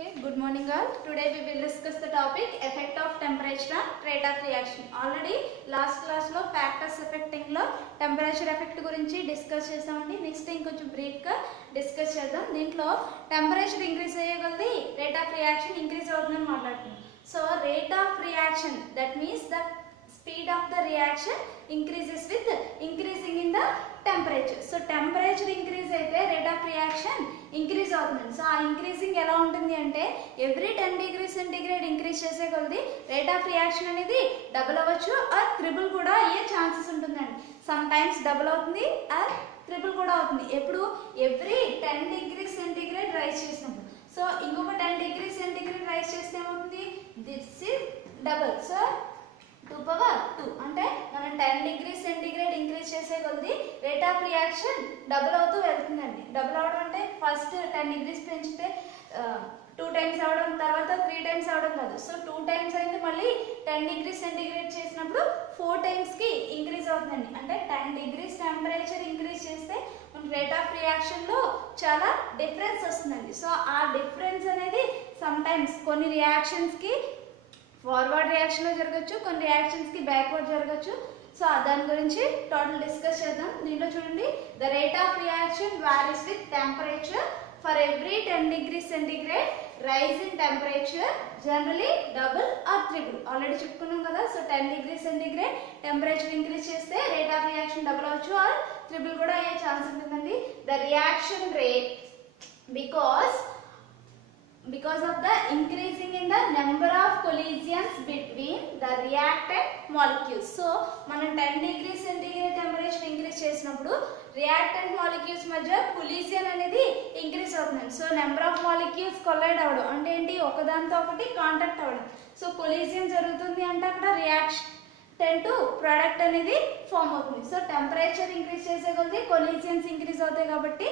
Okay, good morning all. Today we will discuss the topic effect of temperature on rate of reaction. Already last class lo factors affecting lo temperature effect గురించి discuss చేసామండి. Next ఇంకొంచెం brief గా discuss చేద్దాం. దీంట్లో temperature increase అయ్యే కొద్దీ rate of reaction increase అవుతుందని మాట్లాడుతున్నాం. So rate of reaction that means the speed of the reaction increases with increasing in the temperature. So temperature increase అయితే rate of reaction increase అవుతుంది. So ఆ increasing ఎలా ఉంటుంది అంటే ఎవ్రీ 10 డిగ్రీ సెంటీగ్రేడ్ ఇంక్రీజ్ చేసే కొద్దీ రేట్ ఆఫ్ రియాక్షన్ అనేది double అవ్వచ్చు ఆర్ త్రిబుల్ కూడా అయ్యే ఛాన్సెస్ ఉంటుందండి. సమ్ టైమ్స్ డబుల్ అవుతుంది ఆర్ త్రిబుల్ కూడా అవుతుంది. ఎప్పుడు ఎవ్రీ 10 డిగ్రీ సెంటీగ్రేడ్ రైజ్ చేసినప్పుడు. సో ఇంకొక 10 డిగ్రీ సెంటీగ్రేడ్ రైజ్ చేస్తే ఏమవుతుంది, this is double. So 2 power 2 అంటే మనం 10 డిగ్రీ సెంటీగ్రేడ్ ఇంక్రీజ్ చేసే కొద్దీ రేట్ ఆఫ్ రియాక్షన్ డబుల్ అవుతూ వెళ్తుందండి. డబుల్ అవడం అంటే ఫస్ట్ 10 డిగ్రీస్ పెంచితే 2 టైమ్స్ అవడం, తర్వాత 3 టైమ్స్ అవడం కాదు. సో 2 టైమ్స్ అయింది, మళ్ళీ 10 డిగ్రీ సెంటీగ్రేడ్ చేసినప్పుడు 4 టైమ్స్కి ఇంక్రీజ్ అవుతుందండి. అంటే 10 డిగ్రీస్ టెంపరేచర్ ఇంక్రీజ్ చేస్తే మన రేట్ ఆఫ్ రియాక్షన్లో చాలా డిఫరెన్స్ వస్తుందండి. సో ఆ డిఫరెన్స్ అనేది సమ్ టైమ్స్ కొన్ని రియాక్షన్స్కి ఫార్వర్డ్ రియాక్షన్లో జరగచ్చు, కొన్ని రియాక్షన్స్కి బ్యాక్వర్డ్ జరగచ్చు. సో దాని గురించి టోటల్ డిస్కస్ చేద్దాం. దీంట్లో చూడండి, the rate of reaction varies with temperature for every 10 degree centigrade rise in temperature generally double or triple. Already చెప్పుకున్నాం కదా. So 10 degree centigrade temperature increase చేస్తే రేట్ ఆఫ్ రియాక్షన్ డబుల్ అవ్వచ్చు or triple కూడా అయ్యే chance ఉంటుందండి. The reaction rate because of the increasing in the number of collisions between the reactant molecules. So మనం 10 degree centigrade temperature increase చేసినప్పుడు reactant molecules మధ్య collision అనేది increase అవుతుంది. So number of molecules collide అవ్వడం అంటే ఏంటి, ఒకదానితో ఒకటి కాంటాక్ట్ అవ్వడం. సో కొలిజన్ జరుగుతుంది అంటే అక్కడ రియాక్షన్ ప్రోడక్ట్ అనేది ఫామ్ అవుతుంది. సో టెంపరేచర్ ఇంక్రీజ్ చేసే కొద్దీ కొలిజన్స్ ఇంక్రీజ్ అవుతాయి కాబట్టి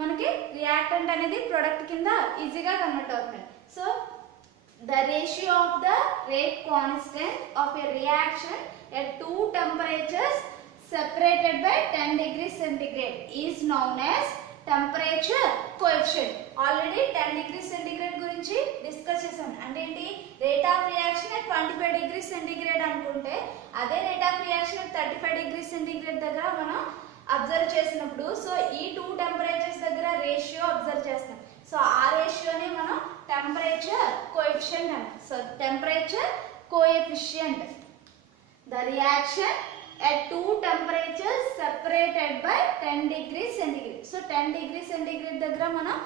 మనకి రియాక్టెంట్ అనేది ప్రొడక్ట్ కింద ఈజీగా కన్వర్ట్ అవుతుంది. So the ratio of the rate constant of a reaction at 2 temperatures separated by 10 degrees centigrade is known as temperature coefficient. Already 10 degree centigrade గురించి డిస్కస్ చేసాం. అంటే ఏంటి, rate of reaction at 25 degree centigrade అనుకుంటే అదే rate of reaction at 35 degree centigrade దగ్గర మనం observe చేసినప్పుడు so ఈ 2 టెంపరేచర్స్ దగ్గర రేషియో అబ్జర్వ్ చేస్తాం. సో ఆ రేషియోని మనం టెంపరేచర్ కోఎఫిషియంట్ అంటాం. So temperature coefficient the reaction at 2 temperatures separated by 10 degrees centigrade. So 10 degree centigrade దగ్గర మనం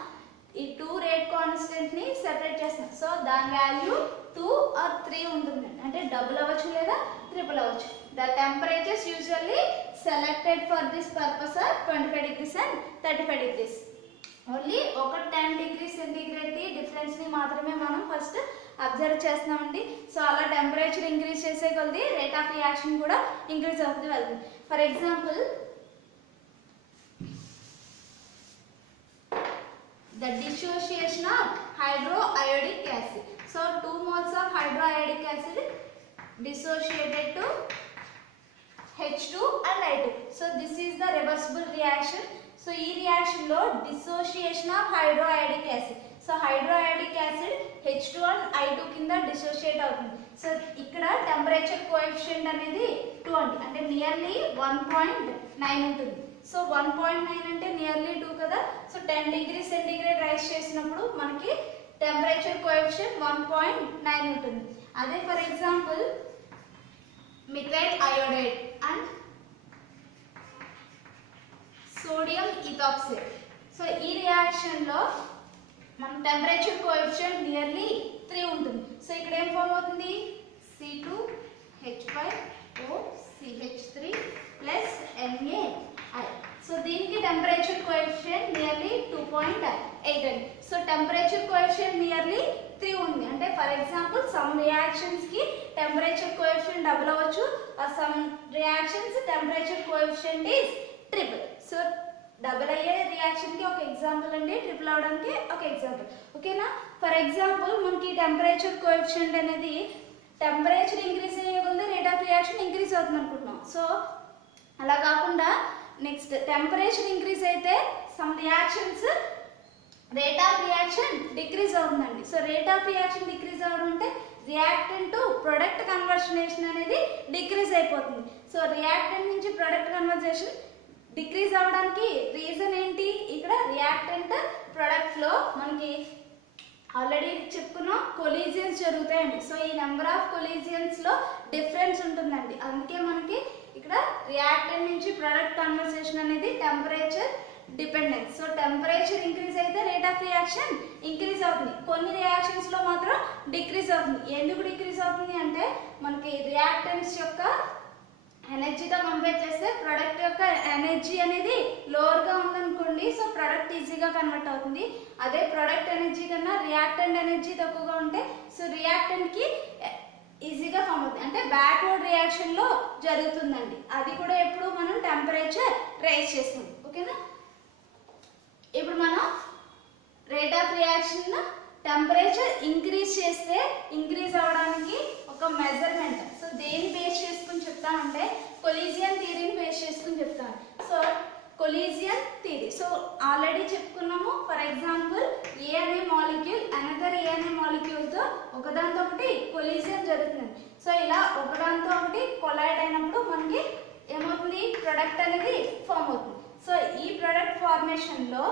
ఈ 2 రేట్ కాన్స్టెంట్ ని సెపరేట్ చేస్తాం. సో దాని వాల్యూ 2 or 3 ఉంటుంది. అంటే డబుల్ అవ్వచ్చు లేదా ట్రిపుల్ అవ్వచ్చు. The temperatures usually selected for this purpose are 25 degrees and 35 degrees. Only ఒక 10 డిగ్రీ సెంటీగ్రేడ్ కి డిఫరెన్స్ ని మాత్రమే మనం ఫస్ట్ అబ్జర్వ్ చేస్తున్నామండి. సో అలా టెంపరేచర్ ఇంక్రీజ్ చేసే కొద్దీ రేట్ ఆఫ్ రియాక్షన్ కూడా ఇంక్రీజ్ అవుతుంది వెళ్తుంది. For example, the dissociation of hydroiodic acid. So 2 moles of hydroiodic acid dissociated to H2 and I2. So this is the reversible reaction. So ఈ reaction లో dissociation of hydroiodic acid. So hydroiodic acid H2 and I2 కింద డిసోషియేట్ అవుతుంది. So ఇక్కడ temperature coefficient అనేది 2 అండి. అంటే nearly 1.9 ఉంటుంది. So 1.9 అంటే నియర్లీ 2 కదా. సో 10 డిగ్రీ సెంటీగ్రేడ్ రైజ్ చేసినప్పుడు మనకి టెంపరేచర్ కోఎఫిషియంట్ 1.9 ఉంటుంది. అదే for example methyl iodide and sodium ethoxide. So ఈ రియాక్షన్ లో మన టెంపరేచర్ కోఎఫిషియంట్ నియర్లీ 3 ఉంటుంది. సో ఇక్కడ ఏం ఫామ్ అవుతుంది, C2H5OCH3 ప్లస్ NaI. సో దీనికి టెంపరేచర్ కోఎఫిషియంట్ నియర్లీ 2.8 అండి. సో టెంపరేచర్ కోఎఫిషియంట్ నియర్లీ 3 ఉంది. అంటే ఫర్ ఎగ్జాంపుల్ సమ్ రియాక్షన్స్ కి టెంపరేచర్ కోఎఫిషియంట్ డబుల్ అవ్వచ్చు, some reactions temperature coefficient is triple. So double అయ్యే రియాక్షన్ కి ఒక ఎగ్జాంపుల్ అండి, ట్రిపుల్ అవడానికి ఒక ఎగ్జాంపుల్. ఓకేనా. ఫర్ ఎగ్జాంపుల్ మనకి టెంపరేచర్ కోఎఫిషియంట్ అనేది టెంపరేచర్ ఇంక్రీజ్ అయ్యే కొద్దీ రేట్ ఆఫ్ రియాక్షన్ ఇంక్రీజ్ అవుతుంది అనుకుంటున్నాం. సో అలా కాకుండా నెక్స్ట్ టెంపరేచర్ ఇంక్రీజ్ అయితే some reactions rate of reaction decrease అవుతుందండి. So rate of reaction decrease అవ్వడం అంటే రియాక్టెంట్ టు ప్రొడక్ట్ కన్వర్షన్ అనేది డిక్రీజ్ అయిపోతుంది. సో రియాక్టెంట్ నుంచి ప్రొడక్ట్ కన్వర్జేషన్ డిక్రీజ్ అవ్వడానికి రీజన్ ఏంటి? ఇక్కడ రియాక్టెంట్ ప్రొడక్ట్ లో మనకి ఆల్రెడీ చెప్పుకున్నాం కొలీజియన్స్ జరుగుతాయండి. సో ఈ నెంబర్ ఆఫ్ కొలీజియన్స్ లో డిఫరెన్స్ ఉంటుందండి. అందుకే మనకి ఇక్కడ రియాక్టెంట్ నుంచి ప్రొడక్ట్ కన్వర్సేషన్ అనేది temperature dependence. So temperature increase అయితే రేట్ ఆఫ్ రియాక్షన్ ఇంక్రీజ్ అవుతుంది. కొన్ని రియాక్షన్స్ లో మాత్రం డిక్రీజ్ అవుతుంది. ఎందుకు డిక్రీజ్ అవుతుంది అంటే మనకి రియాక్టెంట్స్ యొక్క ఎనర్జీతో కంపేర్ చేస్తే ప్రొడక్ట్ యొక్క ఎనర్జీ అనేది లోవర్ గా ఉందనుకోండి, సో ప్రొడక్ట్ ఈజీగా కన్వర్ట్ అవుతుంది. అదే ప్రొడక్ట్ ఎనర్జీ కన్నా రియాక్టెంట్ ఎనర్జీ తక్కువగా ఉంటే సో రియాక్టెంట్ కి ఈజీగా ఫామ్ అవుతుంది. అంటే బ్యాక్వర్డ్ రియాక్షన్ లో జరుగుతుందండి. అది కూడా ఎప్పుడు మనం టెంపరేచర్ రైజ్ చేస్తాం. ఓకేనా? ఇప్పుడు మనం rate of reaction temperature increase చేస్తే ఇంక్రీజ్ అవడానికి ఒక మెజర్మెంట్. సో దేని బేస్ చేసుకుని చెప్తామంటే కొలీజియన్ థియరీని బేస్ చేసుకుని చెప్తాను. So collision theory so already చెప్పుకున్నాము. ఫర్ ఎగ్జాంపుల్ ఏ అనే మాలిక్యూల్ అనదర్ ఏ అనే మాలిక్యూల్ తో ఒకదాంతో ఒకటి కొలీజియన్ జరుగుతుంది. సో ఇలా ఒకదాంతో ఒకటి కొలైడ్ అయినప్పుడు మనకి ఏమవుతుంది? ప్రొడక్ట్ అనేది ఫామ్ అవుతుంది. సో ఈ ప్రొడక్ట్ ఫార్మేషన్ లో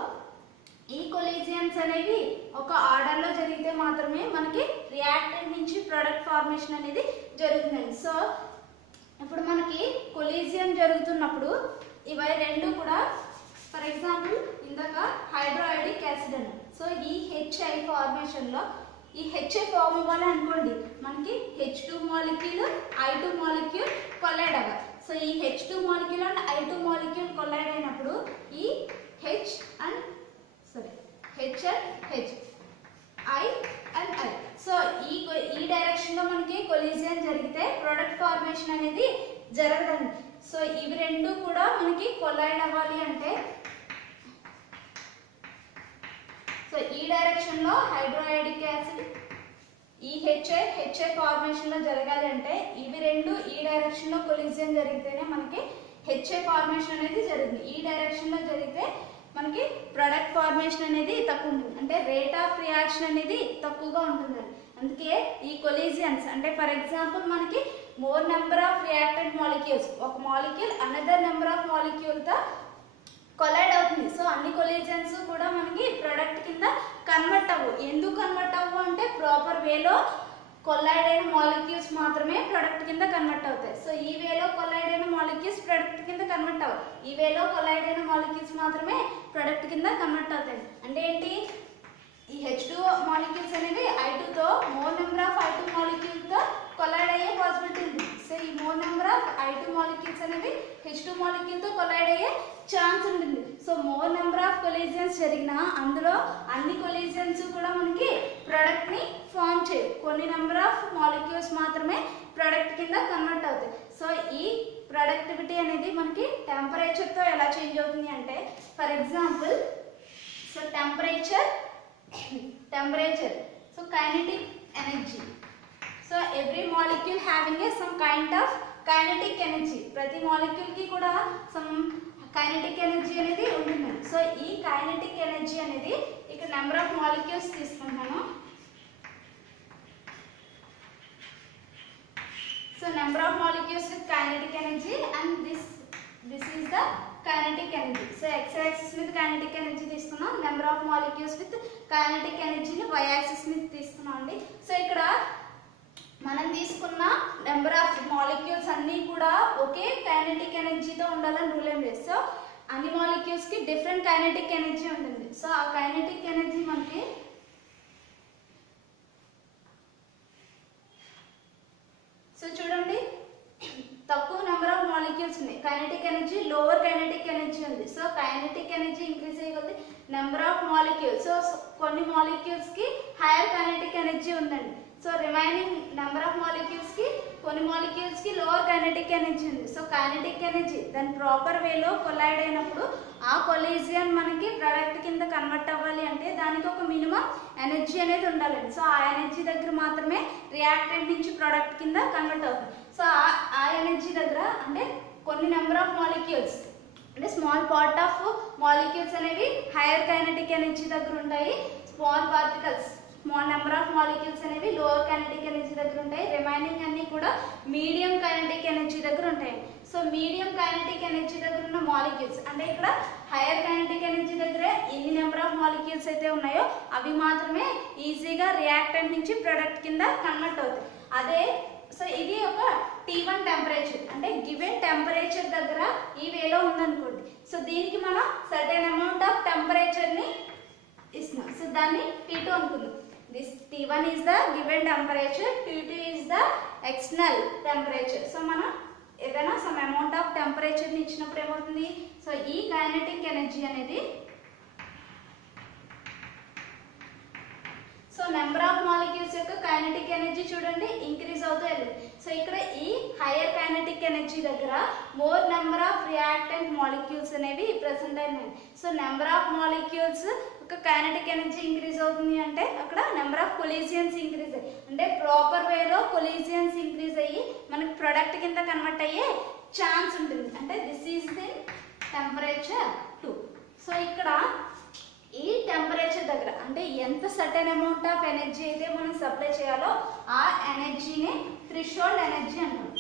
ఈ కొలీజియన్స్ అనేవి ఒక ఆర్డర్ లో జరిగితే మాత్రమే మనకి రియాక్టెంట్ నుంచి ప్రొడక్ట్ ఫార్మేషన్ అనేది జరుగుతుంది. సో ఇప్పుడు మనకి కొలీజియన్ జరుగుతున్నప్పుడు ఇవి రెండు కూడా ఫర్ ఎగ్జాంపుల్ ఇందాక హైడ్రోఐడిక్ యాసిడ్ అని. సో ఈ హెచ్ఐ ఫార్మేషన్ లో ఈ హెచ్ఐ ఫార్మ్ అవ్వాలి అనుకోండి, మనకి H2 molecule I2 molecule collide అవ్వాలి. సో ఈ H2 molecule and I2 molecule collide అయినప్పుడు ఈ H and H I and I. So ఈ డైరెక్షన్ లో మనకి కొలీజియన్ జరిగితే ప్రొడక్ట్ ఫార్మేషన్ అనేది జరగదండి. సో ఇవి రెండు కూడా మనకి కొలైడ్ అవ్వాలి అంటే సో ఈ డైరెక్షన్ లో హైడ్రోఐడిక్ యాసిడ్ ఈ హెచ్ఐ ఫార్మేషన్ లో జరగాలి అంటే ఇవి రెండు ఈ డైరెక్షన్ లో కొలీజియన్ జరిగితేనే మనకి హెచ్ఐ ఫార్మేషన్ అనేది జరుగుతుంది. ఈ డైరెక్షన్ లో జరిగితే మనకి ప్రొడక్ట్ ఫార్మేషన్ అనేది తక్కువ ఉంటుంది. అంటే రేట్ ఆఫ్ రియాక్షన్ అనేది తక్కువగా ఉంటుందండి. అందుకే ఈ కొలీజియన్స్ అంటే ఫర్ ఎగ్జాంపుల్ మనకి more number of reactant molecules ఒక molecule another number of molecule తో కొలైడ్ అవుతుంది. సో అన్ని కొలీజియన్స్ కూడా మనకి ప్రొడక్ట్ కింద కన్వర్ట్ అవ్వు. ఎందుకు కన్వర్ట్ అవ్వు అంటే ప్రాపర్ వేలో కొలైడ్ అయిన మాలిక్యూల్స్ మాత్రమే ప్రొడక్ట్ కింద కన్వర్ట్ అవుతాయి. సో ఈ వేలో కొలైడ్ అయిన మాలిక్యూల్స్ ప్రొడక్ట్ కింద కన్వర్ట్ అవ్వవు. ఈ వేలో కొలైడ్ అయిన మాలిక్యూల్స్ మాత్రమే ప్రొడక్ట్ కింద కన్వర్ట్ అవుతాయి. అంటే ఏంటి? ఈ H2 మాలిక్యూల్స్ అనేవి I2 తో more number of I2 molecule తో కొలైడ్ అయ్యే పాసిబిలిటీ ఉంది. సో ఈ more number of I2 molecules అనేవి H2 మాలిక్యూల్ తో కొలైడ్ అయ్యే ఛాన్స్ ఉంటుంది. సో మోర్ నెంబర్ ఆఫ్ కొలీజియన్స్ జరిగినా అందులో అన్ని కొలీజియన్స్ కూడా మనకి ప్రొడక్ట్ ని ఫామ్ చేయవు. కొన్ని నెంబర్ ఆఫ్ మాలిక్యూల్స్ మాత్రమే ప్రొడక్ట్ కింద కన్వర్ట్ అవుతాయి. సో ఈ ప్రొడక్టివిటీ అనేది మనకి టెంపరేచర్ తో ఎలా చేంజ్ అవుతుంది అంటే for example so temperature so kinetic energy. So every molecule having a some kind of kinetic energy. ప్రతి మాలిక్యూల్ కి కూడా సమ్ కైనెటిక్ ఎనర్జీ అనేది ఉంటుంది. సో ఈ కైనెటిక్ ఎనర్జీ అనేది ఇక్కడ నెంబర్ ఆఫ్ మాలిక్యూల్స్ తీసుకుంటాను. So number of molecules with kinetic energy and this is the kinetic energy. So x axis మీద కైనెటిక్ ఎనర్జీ తీసుకున్నాం. Number of molecules with kinetic ఎనర్జీని y axis మీద తీసుకున్నాం అండి. సో ఇక్కడ మనం తీసుకున్న నెంబర్ ఆఫ్ మాలిక్యూల్స్ అన్నీ కూడా ఒకే కైనెటిక్ ఎనర్జీతో ఉండాలని రూల్ ఏం లేదు. సో అన్ని మాలిక్యూల్స్ కి డిఫరెంట్ కైనెటిక్ ఎనర్జీ ఉంటుంది. సో ఆ కైనెటిక్ ఎనర్జీ మనకి సో చూడండి తక్కువ నెంబర్ ఆఫ్ మాలిక్యూల్స్ ఉన్నాయి. Kinetic energy lower kinetic energy ఉంది. సో కైనెటిక్ ఎనర్జీ ఇంక్రీజ్ అయ్యే నెంబర్ ఆఫ్ మాలిక్యూల్స్ సో కొన్ని మాలిక్యూల్స్ కి హైయర్ కైనెటిక్ ఎనర్జీ ఉందండి. So remaining number of molecules కి కొన్ని మాలిక్యూల్స్ కి లోవర్ కైనెటిక్ ఎనర్జీ ఉంది. సో కైనెటిక్ ఎనర్జీ దాని ప్రాపర్ వేలో కొలైడ్ అయినప్పుడు ఆ కొలీజియన్ మనకి ప్రొడక్ట్ కింద కన్వర్ట్ అవ్వాలి అంటే దానికి ఒక మినిమం ఎనర్జీ అనేది ఉండాలండి. సో ఆ ఎనర్జీ దగ్గర మాత్రమే రియాక్టెంట్ నుంచి ప్రొడక్ట్ కింద కన్వర్ట్ అవుతుంది. సో ఆ ఎనర్జీ దగ్గర అంటే కొన్ని నెంబర్ ఆఫ్ మాలిక్యూల్స్ అంటే స్మాల్ పార్ట్ ఆఫ్ మాలిక్యూల్స్ అనేవి హైయర్ కైనెటిక్ ఎనర్జీ దగ్గర ఉంటాయి, small particles small number of molecules అనేవి లోవర్ కైనెటిక్ ఎనర్జీ దగ్గర ఉంటాయి, రిమైనింగ్ అన్ని కూడా మీడియం కైనెటిక్ ఎనర్జీ దగ్గర ఉంటాయి. సో మీడియం కైనెటిక్ ఎనర్జీ దగ్గర ఉన్న మాలిక్యూల్స్ అంటే ఇక్కడ హైయర్ కైనెటిక్ ఎనర్జీ దగ్గర ఎన్ని నెంబర్ ఆఫ్ మాలిక్యూల్స్ అయితే ఉన్నాయో అవి మాత్రమే ఈజీగా రియాక్టెంట్ నుంచి ప్రొడక్ట్ కింద కన్వర్ట్ అవుతాయి. అదే సో ఇది ఒక T1 టెంపరేచర్ అంటే గివెన్ టెంపరేచర్ దగ్గర ఈ వేలో ఉందనుకోండి. సో దీనికి మనం సర్టెన్ అమౌంట్ ఆఫ్ టెంపరేచర్ ని ఇస్తున్నాం. సో దాన్ని T2 అనుకుందాం. This T1 is the given temperature, T2 is the external temperature. So మనం ఏదైనా సమ్ అమౌంట్ ఆఫ్ టెంపరేచర్ ని ఇచ్చినప్పుడు ఏమవుతుంది, సో ఈ కైనెటిక్ ఎనర్జీ అనేది సో నెంబర్ ఆఫ్ మాలిక్యూల్స్ యొక్క కైనెటిక్ ఎనర్జీ చూడండి ఇంక్రీజ్ అవుతూ వెళ్ళింది. సో ఇక్కడ ఈ హైయర్ కైనెటిక్ ఎనర్జీ దగ్గర more number of reactant molecules అనేవి ప్రెసెంట్ అయినాయి. సో నెంబర్ ఆఫ్ మాలిక్యూల్స్ ఒక కైనెటిక్ ఎనర్జీ ఇంక్రీజ్ అవుతుంది అంటే అక్కడ నెంబర్ ఆఫ్ కొలీజియన్స్ ఇంక్రీజ్ అయ్యి అంటే ప్రాపర్ వేలో కొలీజియన్స్ ఇంక్రీజ్ అయ్యి మనకి ప్రొడక్ట్ కింద కన్వర్ట్ అయ్యే ఛాన్స్ ఉంటుంది. అంటే this is the temperature 2. So ఇక్కడ ఈ టెంపరేచర్ దగ్గర అంటే ఎంత సర్టెన్ అమౌంట్ ఆఫ్ ఎనర్జీ అయితే మనం సప్లై చేయాలో ఆ ఎనర్జీని థ్రెషోల్డ్ ఎనర్జీ అంటాం.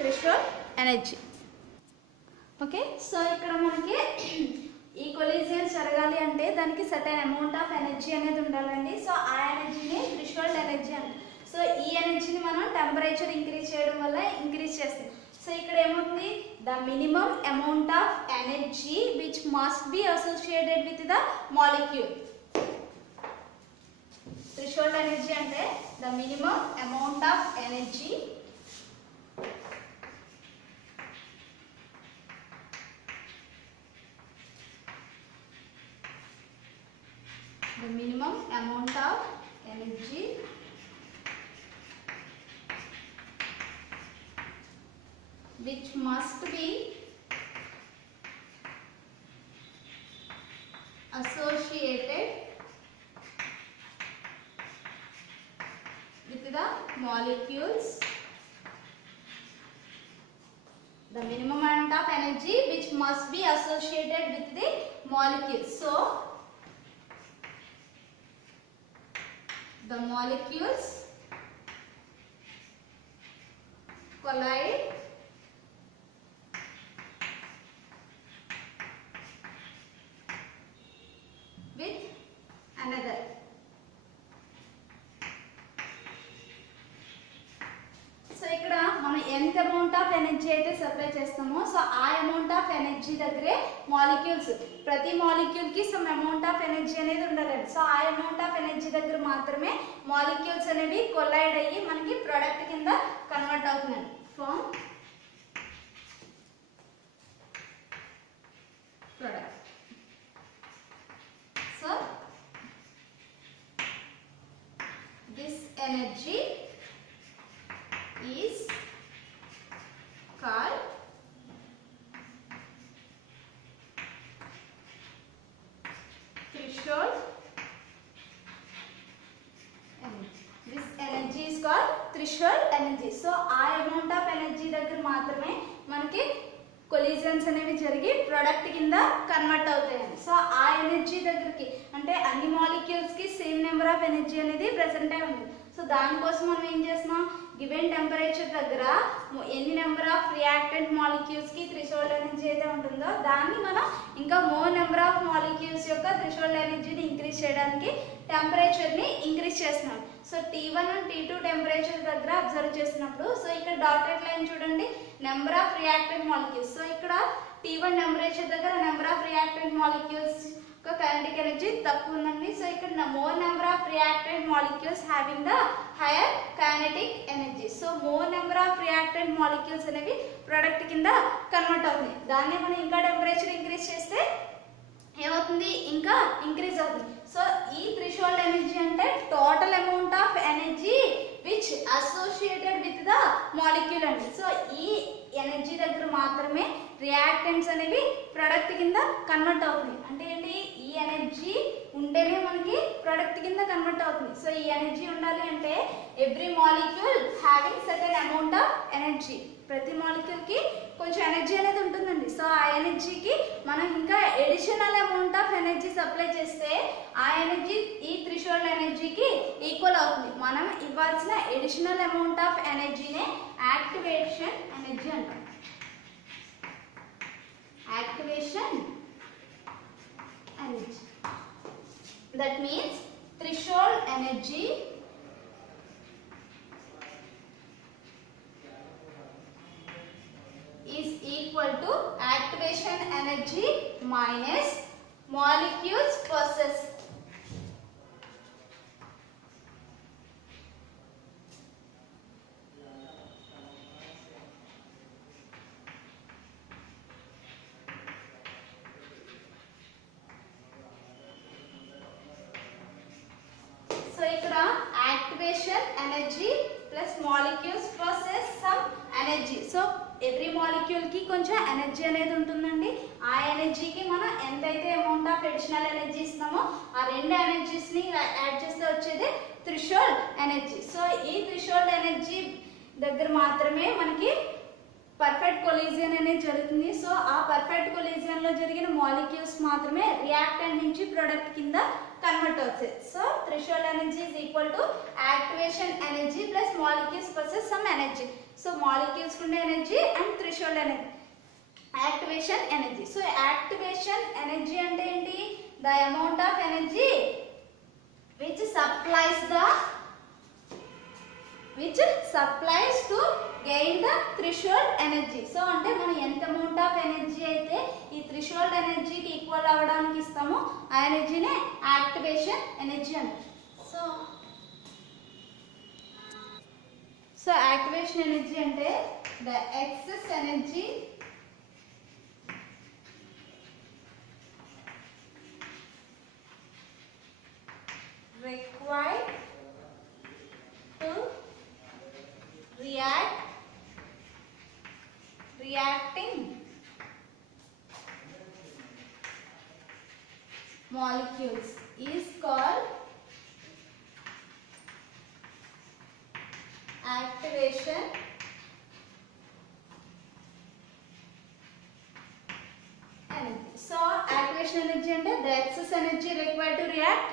Threshold energy. ఓకే, సో ఇక్కడ మనకి ఈ కొలీజియన్స్ జరగాలి అంటే దానికి సర్టెన్ అమౌంట్ ఆఫ్ ఎనర్జీ అనేది ఉండాలండి. సో ఆ ఎనర్జీని థ్రెషోల్డ్ ఎనర్జీ అంటాం. సో ఈ ఎనర్జీని మనం టెంపరేచర్ ఇంక్రీజ్ చేయడం వల్ల ఇంక్రీజ్ చేస్తాం. సో ఇక్కడ ఏమవుతుంది, the minimum amount of energy which must be associated with the molecule. Threshold energy అంటే the minimum amount of energy the minimum amount of energy which must be associated with the molecules. The minimum amount of energy which must be associated with the molecules. So the molecules collide with another. So ఇక్కడ మనం ఎంత amount of energy అయితే supply చేస్తామో so ఆ amount of energy దగ్గరే molecules ప్రతి molecule కి some amount of energy అనేది ఉండాలండి. సో ఆ అమౌంట్ ఆఫ్ ఎనర్జీ దగ్గర మాత్రమే మాలిక్యూల్స్ అనేవి కొలైడ్ అయ్యి మనకి ప్రొడక్ట్ కింద కన్వర్ట్ అవుతుంది. From product. So this energy is called threshold energy. This energy is called threshold energy. So ఆ అమౌంట్ ఆఫ్ ఎనర్జీ దగ్గర మాత్రమే మనకి కొలీజన్స్ అనేవి జరిగి ప్రొడక్ట్ కింద కన్వర్ట్ అవుతాయండి. సో ఆ ఎనర్జీ దగ్గరికి అంటే అన్ని మాలిక్యూల్స్ కి సేమ్ నెంబర్ ఆఫ్ ఎనర్జీ అనేది ప్రెసెంట్ అయి ఉంది. సో దానికోసం మనం ఏం చేస్తున్నాం, గివెన్ టెంపరేచర్ దగ్గర ఎన్ని నెంబర్ ఆఫ్ రియాక్టెంట్ మాలిక్యూల్స్ కి థ్రెషోల్డ్ ఎనర్జీ అయితే ఉంటుందో దాన్ని మనం ఇంకా మోర్ నెంబర్ ఆఫ్ మాలిక్యూల్స్ యొక్క థ్రెషోల్డ్ ఎనర్జీని ఇంక్రీజ్ చేయడానికి టెంపరేచర్ ని ఇంక్రీజ్ చేస్తున్నాం. So T1 and T2 temperature దగ్గర అబ్జర్వ్ చేసినప్పుడు సో ఇక్కడ డాటెడ్ లైన్ చూడండి number of reactant molecules. So ఇక్కడ T1 టెంపరేచర్ దగ్గర number of reactant molecules kinetic energy తక్కువ ఉందండి. సో ఇక్కడ more number of reactant molecules having the higher kinetic energy. So more number of reactant molecules అనేవి product కింద convert అవుతుంది. దాన్ని మనం ఇంకా టెంపరేచర్ ఇంక్రీజ్ చేస్తే ఏమవుతుంది, ఇంకా ఇంక్రీజ్ అవుతుంది. సో ఈ థ్రెషోల్డ్ ఎనర్జీ అంటే total amount of energy which associated with the molecule అండి. సో ఈ ఎనర్జీ దగ్గర మాత్రమే రియాక్టెంట్స్ అనేవి ప్రొడక్ట్ కింద కన్వర్ట్ అవుతుంది. అంటే ఏంటి, ఈ ఎనర్జీ ఉంటేనే మనకి ప్రొడక్ట్ కింద కన్వర్ట్ అవుతుంది. సో ఈ ఎనర్జీ ఉండాలి అంటే every molecule having certain amount of energy, ప్రతి మాలిక్యూల్కి కొంచెం ఎనర్జీ అనేది ఉంటుందండి. సో ఆ ఎనర్జీకి మనం ఇంకా additional amount of energy supply చేస్తే ఆ ఎనర్జీ ఈ థ్రెషోల్డ్ ఎనర్జీకి ఈక్వల్ అవుతుంది. మనం ఇవ్వాల్సిన ఎడిషనల్ అమౌంట్ ఆఫ్ ఎనర్జీనే యాక్టివేషన్ ఎనర్జీ అంటాం. Activation energy, that means threshold energy is equal to activation energy minus molecules process. So ikkada activation energy plus molecules process some energy. So every మాలిక్యూల్కి కొంచెం energy అనేది ఉంటుందండి. ఆ ఎనర్జీకి మనం ఎంతైతే అమౌంట్ ఆఫ్ అడిషనల్ ఎనర్జీ ఇస్తామో ఆ రెండు ఎనర్జీస్ని యాడ్ చేస్తే వచ్చేది థ్రెషోల్డ్ ఎనర్జీ. సో ఈ థ్రెషోల్డ్ ఎనర్జీ దగ్గర మాత్రమే మనకి పర్ఫెక్ట్ కొలీజియన్ అనేది జరుగుతుంది. సో ఆ పర్ఫెక్ట్ కొలీజియన్లో జరిగిన మాలిక్యూల్స్ మాత్రమే రియాక్టెంట్ నుంచి ప్రొడక్ట్ కింద కన్వర్ట్ అవుతాయి. So threshold energy is equal to activation energy plus molecules plus some energy. So molecules ఉండే energy and threshold energy, activation energy. So activation energy అంటే ఏంటి, the amount of energy which supplies to gain the threshold energy. సో అంటే మనం ఎంత amount of energy అయితే ఈ threshold ఎనర్జీకి ఈక్వల్ అవ్వడానికి ఇస్తామో ఆ ఎనర్జీనే యాక్టివేషన్ ఎనర్జీ అంటారు. సో యాక్టివేషన్ ఎనర్జీ అంటే the excess energy required to reacting molecules is called activation energy. So activation energy అంటే the excess energy required to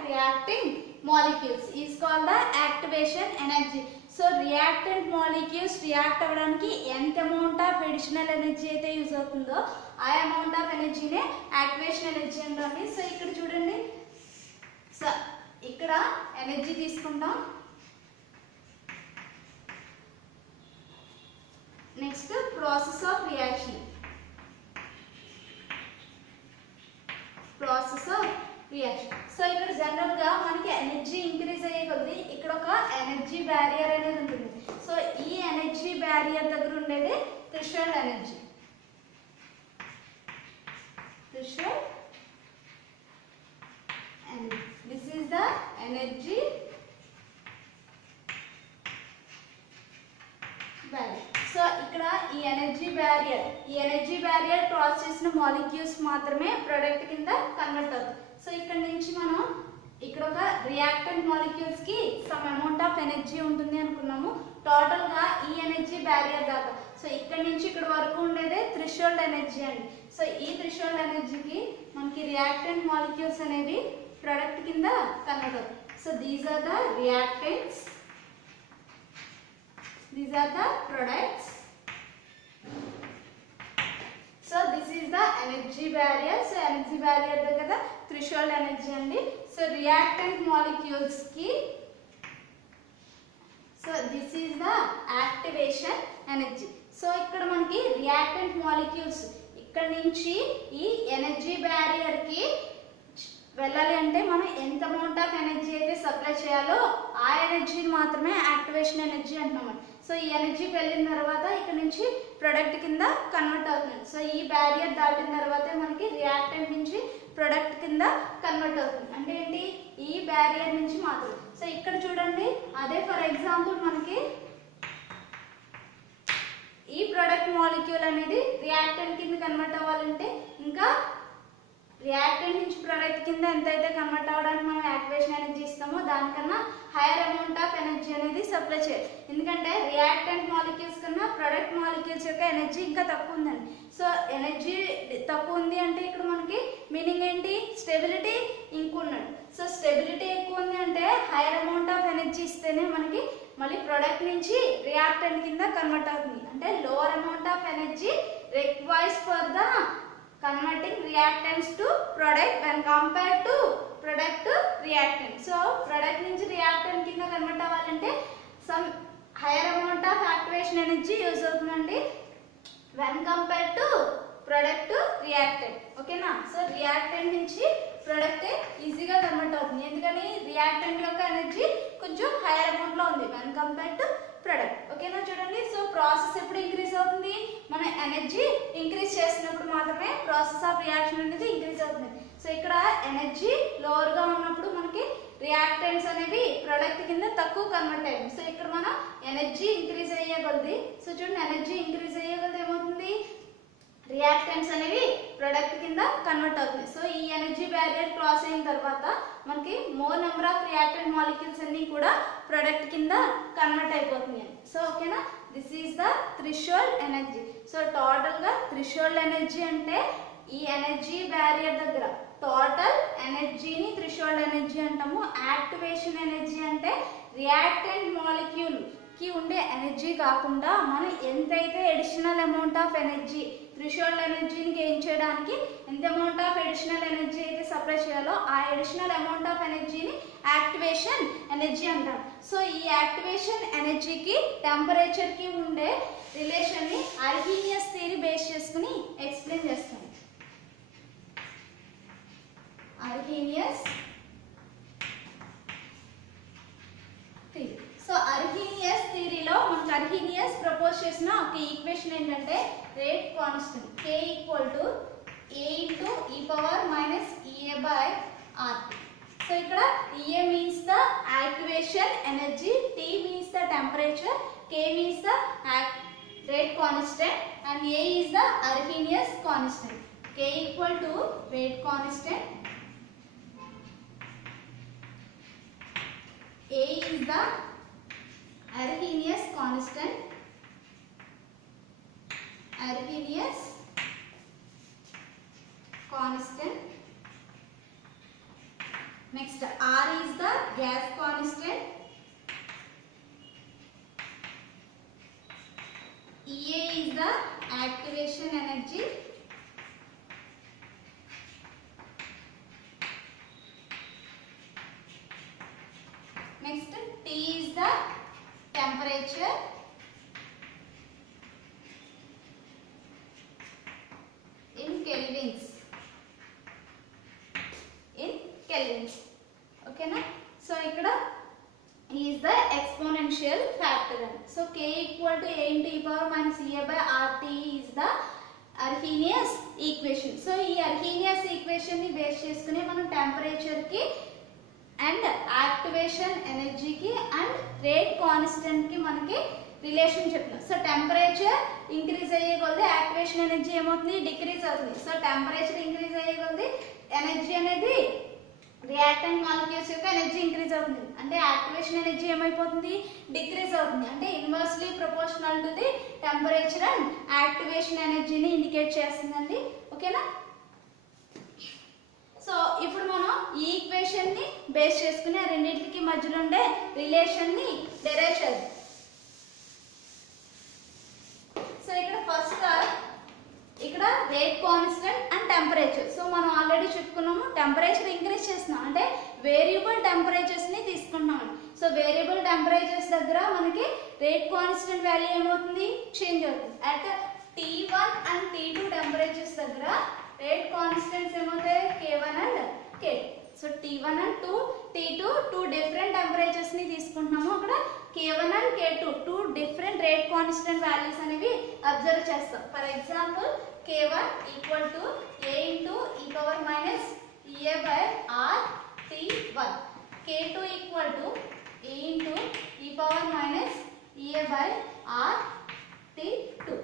reacting molecules is called the activation energy. So reactant molecules react అవ్వడానికి ఎంత amount of additional energy అయితే use అవుతుందో ఆ amount of ఎనర్జీనే activation energy అంటారు. So ఇక్కడ చూడండి, సో ఇక్కడ ఎనర్జీ తీసుకుంటాం. Next process of reaction, so ఇక్కడ జనరల్ గా మనకి ఎనర్జీ ఇంక్రీజ్ అయ్యే కొద్దీ ఇక్కడ ఒక ఎనర్జీ బ్యారియర్ అనేది ఉంటుంది. సో ఈ ఎనర్జీ బ్యారియర్ దగ్గర ఉండేది threshold energy. This is the energy barrier. So ఇక్కడ ఈ ఎనర్జీ బ్యారియర్ క్రాస్ చేసిన మాలిక్యూల్స్ మాత్రమే ప్రొడక్ట్ కింద కన్వర్ట్ అవుతుంది. సో ఇక్కడ నుంచి మనం ఇక్కడ ఒక రియాక్టెంట్ మాలిక్యూల్స్ కి సమ్ అమౌంట్ ఆఫ్ ఎనర్జీ ఉంటుంది అనుకున్నాము. టోటల్ గా ఈ ఎనర్జీ బ్యారియర్ దాకా, సో ఇక్కడ నుంచి ఇక్కడ వరకు ఉండేదే థ్రెషోల్డ్ ఎనర్జీ అండి. సో ఈ థ్రెషోల్డ్ ఎనర్జీకి మనకి రియాక్టెంట్ మాలిక్యూల్స్ అనేవి ప్రొడక్ట్ కింద కన్వర్ట్ అవుతాయి. So these are the reactants, these are the products. So this is the energy barrier. So energy barrier దగ్గర threshold energy అండి. So reactant molecules కి, so this is the activation energy. So ఇక్కడ మనకి reactant molecules ఇక్కడ నుంచి ఈ energy barrier కి వెళ్ళాలి అంటే మనం ఎంత అమౌంట్ ఆఫ్ ఎనర్జీ అయితే సప్లై చేయాలో ఆ ఎనర్జీని మాత్రమే యాక్టివేషన్ ఎనర్జీ అంటున్నాం. సో ఈ ఎనర్జీకి వెళ్ళిన తర్వాత ఇక్కడ నుంచి ప్రొడక్ట్ కింద కన్వర్ట్ అవుతుంది. సో ఈ బ్యారియర్ దాటిన తర్వాత మనకి రియాక్టెంట్ నుంచి ప్రొడక్ట్ కింద కన్వర్ట్ అవుతుంది. అంటే ఏంటి, ఈ బ్యారియర్ నుంచి మాత్రం. సో ఇక్కడ చూడండి, అదే ఫర్ ఎగ్జాంపుల్ మనకి ఈ ప్రొడక్ట్ మాలిక్యూల్ అనేది రియాక్టెంట్ కింద కన్వర్ట్ అవ్వాలంటే ఇంకా రియాక్టెంట్ నుంచి ప్రోడక్ట్ కింద ఎంతైతే కన్వర్ట్ అవ్వడానికి మనం యాక్టివేషన్ ఎనర్జీ ఇస్తామో దానికన్నా హైయర్ అమౌంట్ ఆఫ్ ఎనర్జీ అనేది సప్లై చేయాలి. ఎందుకంటే రియాక్టెంట్ మాలిక్యూల్స్ కన్నా ప్రొడక్ట్ మాలిక్యూల్స్ యొక్క ఎనర్జీ ఇంకా తక్కువ ఉందండి. సో ఎనర్జీ తక్కువ ఉంది అంటే ఇక్కడ మనకి మీనింగ్ ఏంటి, స్టెబిలిటీ ఇంకో ఉన్నట్టు. సో స్టెబిలిటీ ఎక్కువ ఉంది అంటే హైయర్ అమౌంట్ ఆఫ్ ఎనర్జీ ఇస్తేనే మనకి మళ్ళీ ప్రొడక్ట్ నుంచి రియాక్టెంట్ కింద కన్వర్ట్ అవుతుంది. అంటే lower amount of energy requires for the converting reactants to product when compared to product to reactant. So product నుంచి reactant కింద కన్వర్ట్ అవ్వాలంటే some higher amount of activation energy use అవుతుందండి when compared to product to reactant. ఓకేనా? So reactant నుంచి product ఈజీగా convert అవుతుంది. ఎందుకని reactant యొక్క ఎనర్జీ కొంచెం హైయర్ అమౌంట్ లో ఉంది when compared to ప్రొడక్ట్. ఓకేనా? చూడండి, సో ప్రాసెస్ ఎప్పుడు ఇంక్రీజ్ అవుతుంది, మన ఎనర్జీ ఇంక్రీజ్ చేసినప్పుడు మాత్రమే ప్రాసెస్ ఆఫ్ రియాక్షన్ అనేది ఇంక్రీజ్ అవుతుంది. సో ఇక్కడ ఎనర్జీ లోవర్ గా ఉన్నప్పుడు మనకి రియాక్టెంట్స్ అనేవి ప్రొడక్ట్ కింద తక్కువ కన్వర్ట్ అయ్యింది. సో ఇక్కడ మనం ఎనర్జీ ఇంక్రీజ్ అయ్యే కొద్ది, సో చూడండి ఎనర్జీ ఇంక్రీజ్ అయ్యే కొద్ది ఏమవుతుంది, రియాక్టెంట్స్ అనేవి ప్రొడక్ట్ కింద కన్వర్ట్ అవుతుంది. సో ఈ ఎనర్జీ బ్యారియర్ క్రాస్ అయిన తర్వాత మనకి more number of reactant molecules అన్ని కూడా ప్రొడక్ట్ కింద కన్వర్ట్ అయిపోతుంది. సో ఓకేనా, this is the threshold energy. So total గా థ్రెషోల్డ్ ఎనర్జీ అంటే ఈ ఎనర్జీ బ్యారియర్ దగ్గర టోటల్ ఎనర్జీని థ్రెషోల్డ్ ఎనర్జీ అంటాము. యాక్టివేషన్ ఎనర్జీ అంటే రియాక్టెంట్ మాలిక్యూల్ కి ఉండే ఎనర్జీ కాకుండా మనం ఎంతైతే additional amount of energy threshold ఎనర్జీని గెయిన్ చేయడానికి ఎంత అమౌంట్ ఆఫ్ అడిషనల్ ఎనర్జీ అయితే సప్లై చేయాలో ఆ అడిషనల్ అమౌంట్ ఆఫ్ ఎనర్జీని యాక్టివేషన్ ఎనర్జీ అంటారు. సో ఈ యాక్టివేషన్ ఎనర్జీకి టెంపరేచర్ కి ఉండే రిలేషన్ ని అర్హీనియస్ థియరీ బేస్ చేసుకుని ఎక్స్ప్లెయిన్ చేస్తాను. Arrhenius theory. సో అర్హీనియస్ థియరీలో మనకు అర్హీనియస్ ప్రపోజ్ చేసిన ఒక ఈక్వేషన్ ఏంటంటే rate constant k equal to a into e power minus ea by RT. So ఇక్కడ ea means the activation energy, t means the temperature, k means the rate constant and a is the Arrhenius constant. k equal to rate constant, a is the Arrhenius constant, Arrhenius constant. Next R is the gas constant, EA is the activation energy, next T is the temperature, in kelvins, ఓకేనా? So ఇక్కడ is the exponential factor. So k equal to a into e power minus ea by RT is the Arrhenius equation. So ఈ Arrhenius equation ని base చేసుకుని మనం temperature కి and activation ఎనర్జీకి and rate constant కి మనకి relation చెప్తున్నాం. So temperature increase అయ్యే కొద్ది యాక్టివేషన్ ఎనర్జీ ఏమవుతుంది, డిక్రీజ్ అవుతుంది. సో టెంపరేచర్ ఇంక్రీజ్ అయ్యే కొద్ది ఎనర్జీ అనేది రియాక్టెంట్ మాలిక్యూల్స్ యొక్క ఎనర్జీ ఇంక్రీజ్ అవుతుంది. అంటే యాక్టివేషన్ ఎనర్జీ ఏమైపోతుంది, డిక్రీజ్ అవుతుంది. అంటే inversely proportional to the temperature and activation ఎనర్జీని ఇండికేట్ చేస్తుందండి. ఓకేనా? సో ఇప్పుడు మనం ఈ ఈక్వేషన్ ని బేస్ చేసుకుని ఆ రెండింటికి మధ్యలో ఉండే రిలేషన్ ని డెరైవ్ చేద్దాం. సో ఇక్కడ ఫస్ట్ ఇక్కడ rate constant and temperature. So మనం ఆల్రెడీ చెప్పుకున్నాము టెంపరేచర్ ఇంక్రీజ్ చేస్తున్నాం అంటే వేరియబుల్ టెంపరేచర్స్ ని తీసుకుంటున్నాం. సో వేరియబుల్ టెంపరేచర్స్ దగ్గర మనకి రేట్ కాన్స్టెంట్ వాల్యూ ఏమవుతుంది, చేంజ్ అవుతుంది. At T1 and T2 temperatures దగ్గర రేట్ కాన్స్టెంట్స్ ఏమవుతాయి, K1 and K2. So T1 and T2 two different temperatures ని తీసుకుంటున్నాము. అక్కడ K1 and K2 two different rate constant values అనేవి అబ్జర్వ్ చేస్తాం. For example K1 equal to a into e power minus ea by RT1, K2 equal to a into e power minus ea by RT2.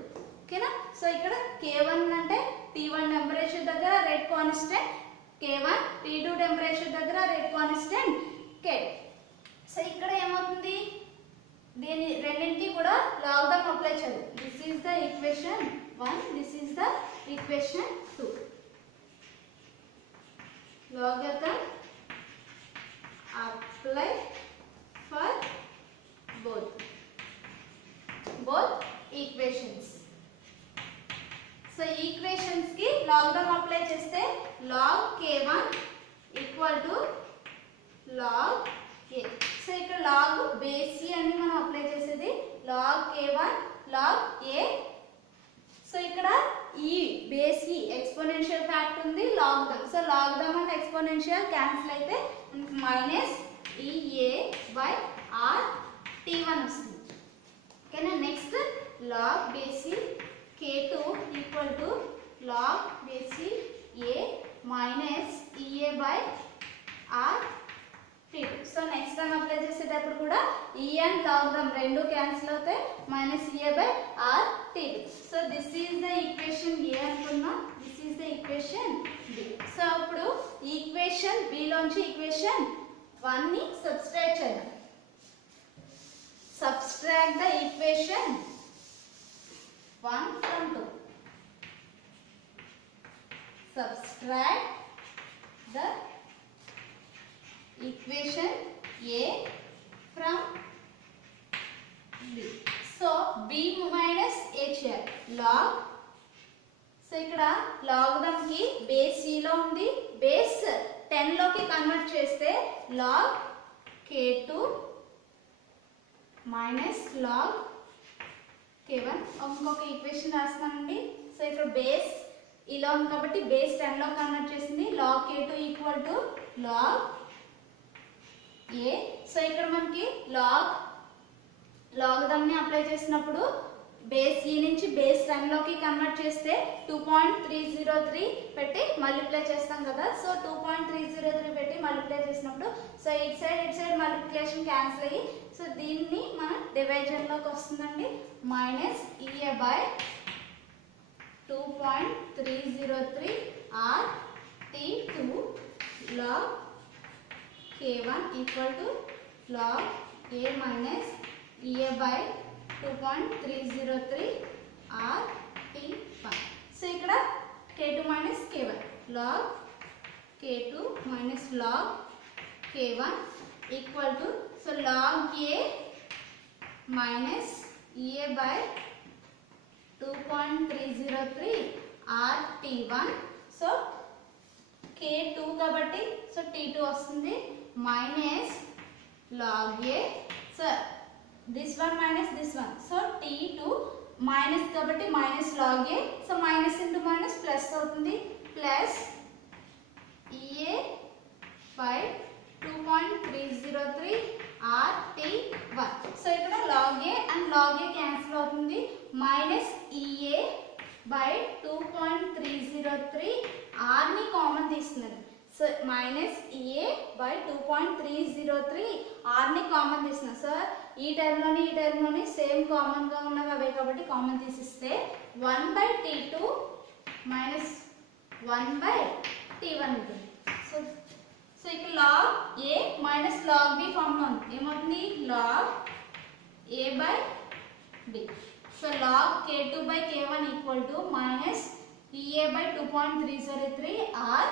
ఓకేనా? ఇక్కడ K1 అంటే T1 temperature దగ్గర rate constant K1, T2 temperature దగ్గర rate constant K. So ఇక్కడ ఏమవుతుంది, దీని రెండింటికి కూడా లాగరిథం అప్లై చేయాలి. This is the equation 1, this is the equation 2. Logarithm apply for both equations. So equations ki logarithm apply cheste log k1 equal to log k. So ikkada log base c ani manam apply chesedi log k1 log a. So ikkada e base e exponential fact undi logarithm. So logarithm and exponential cancel aithe minus ea by r t1 వస్తుంది. ఓకేనా. Next log base k2 equal to log base a minus ea by r t2. So next time apply చేసేటప్పుడు కూడా e and logarithm రెండు cancel అవుతాయి, minus ea by r t2. So this is the equation a అనుకున్నా, this is the equation b. So అప్పుడు equation b లోంచి equation 1 ని subtract చేద్దాం. Subtract the equation 1 from 2. Subtract the equation a from b. So b minus a చేయాలి. log. So ఇక్కడ logarithm కి base c లో ఉంది, బేస్ 10 లోకి కన్వర్ట్ చేస్తే log k2 minus log k1. ఇంకొక ఈక్వేషన్ రాస్తున్నానండి. సో ఇక్కడ బేస్ ఇలా ఉంది కాబట్టి బేస్ 10 లో కన్వర్ట్ చేసింది, log k2 equal to log a. So ఇక్కడ మనకి లాగరిథం ని అప్లై చేసినప్పుడు బేస్ e నుంచి బేస్ 10 లోకి కన్వర్ట్ చేస్తే 2.303 పెట్టి మల్టిప్లై చేస్తాం కదా. సో 2.303 పెట్టి మల్టిప్లై చేసినప్పుడు so it side multiplication cancel అయ్యి సో దీన్ని మనం డివైజన్ లోకి వస్తుందండి, minus ea by 2.303 r t2 log k1 equal to log a minus ea by 2.303 r t1. సో ఇక్కడ k2 minus k1 log k2 minus log k1 equal to so log a minus ea by 2.303 r t1. So k2 కాబట్టి so t2 వస్తుంది minus log a. So this one minus this one, so t2 minus కాబట్టి minus log a, so minus into minus plus అవుతుంది, plus ea by 2.303 r t1. సో ఇక్కడ log a and log a cancel అవుతుంది, minus ea by 2.303 r ని common తీస్తున్నారు. సో minus ea by 2.303 r ని common తీస్తున్నారు. సో ఈ టర్మ్లోని సేమ్ కామన్ గా ఉన్నవి అవే కాబట్టి కామన్ తీసిస్తే 1 by t2 minus 1 by t1 ఉంటుంది. సో ఇక్కడ log a minus log b form లో ఉంది, ఏమవుతుంది log a by b. సో log k2 by k1 equal to minus ea by 2.303 r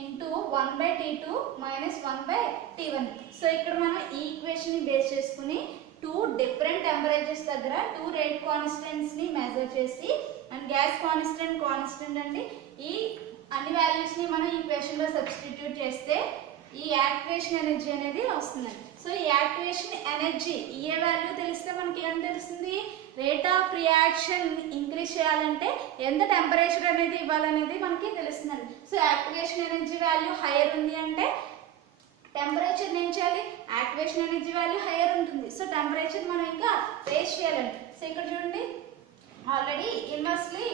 into 1 by t2 minus 1 by t1. సో ఇక్కడ మనం ఈ ఈక్వేషన్ ని బేస్ చేసుకుని టూ డిఫరెంట్ టెంపరేచర్స్ దగ్గర టూ రేట్ కాన్స్టెంట్స్ ని మెజర్ చేసి అండ్ గ్యాస్ కాన్స్టెంట్ అండి, ఈ అన్ని వాల్యూస్ ని మనం ఈక్వేషన్ లో సబ్స్టిట్యూట్ చేస్తే ఈ యాక్టివేషన్ ఎనర్జీ అనేది వస్తుందండి. సో ఈ యాక్టివేషన్ ఎనర్జీ ఏ వాల్యూ తెలిస్తే మనకి ఏం తెలుస్తుంది, రేట్ ఆఫ్ రియాక్షన్ ఇంక్రీజ్ చేయాలంటే ఎంత టెంపరేచర్ అనేది ఇవ్వాలనేది మనకి తెలుస్తుందండి. So activation energy value hire ఉంది అంటే టెంపరేచర్ ఏం చేయాలి, యాక్టివేషన్ ఎనర్జీ వాల్యూ హైయర్ ఉంటుంది. సో టెంపరేచర్ మనం ఇంకా రేస్ చేయాలండి. సో ఇక్కడ చూడండి ఆల్రెడీ ఇన్వర్స్లీ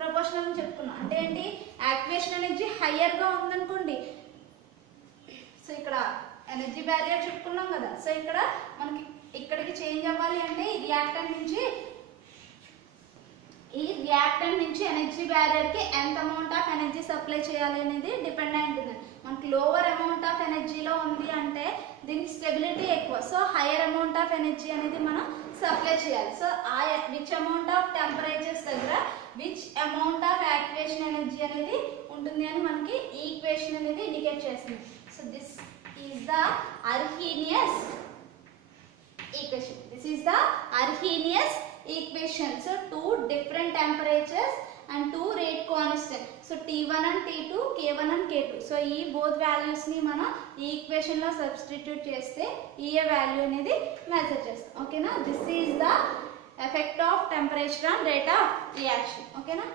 ప్రపోర్షనల్ అని చెప్పుకున్నాం, అంటే ఏంటి యాక్టివేషన్ ఎనర్జీ హైయర్ గా ఉందనుకోండి, సో ఇక్కడ ఎనర్జీ బ్యారియర్ చెప్పుకున్నాం కదా. సో ఇక్కడ మనకి ఇక్కడికి చేంజ్ అవ్వాలి అంటే ఈ రియాక్టర్ నుంచి ఈ రియాక్టెంట్ నుంచి ఎనర్జీ బ్యారియర్ కి ఎంత అమౌంట్ ఆఫ్ ఎనర్జీ సప్లై చేయాలి అనేది డిపెండ్ అయి ఉంటుంది. మనకి లోవర్ అమౌంట్ ఆఫ్ ఎనర్జీలో ఉంది అంటే దీనికి స్టెబిలిటీ ఎక్కువ, so hire amount of energy అనేది మనం సప్లై చేయాలి. సో ఆ విచ్ అమౌంట్ ఆఫ్ టెంపరేచర్స్ దగ్గర which amount of activation energy అనేది ఉంటుంది అని మనకి ఈ ఈక్వేషన్ అనేది ఇండికేట్ చేస్తుంది. So this is the Arrhenius equation. This is the Arrhenius equation. So two different temperatures and two rate constant. So T1 and T2, K1 and K2. So ఈ both values ని మనం ఈ equation లో substitute చేస్తే ఈ value అనేది measure చేస్తాం. ఓకేనా? This is the effect of temperature and rate of reaction. ఓకేనా?